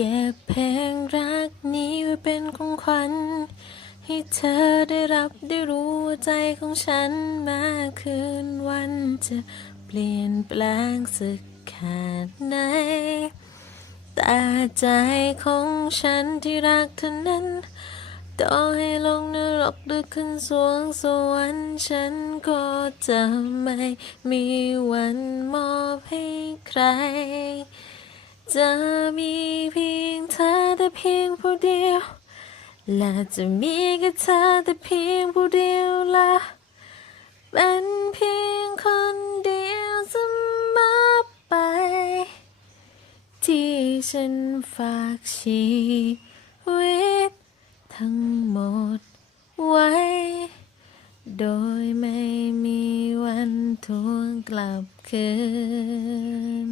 เก็บเพลงรักนี้ไว้เป็นของขวัญ ให้เธอได้รับได้รู้ใจของฉันมาคืนวันจะเปลี่ยนแปลงสักแค่ไหนแต่ใจของฉันที่รักเธอนั้นต่อให้ลงนรกหรือขึ้นสวงสวรรค์ฉันก็จะไม่มีวันมอบให้ใคร จะมีเพียงเธอแต่เพียงผู้เดียว และจะมีแค่เธอแต่เพียงผู้เดียวละเป็นเพียงคนเดียวเสมอไป ที่ฉันฝากชีวิตทั้งหมดไว้ โดยไม่มีวันทวงกลับคืน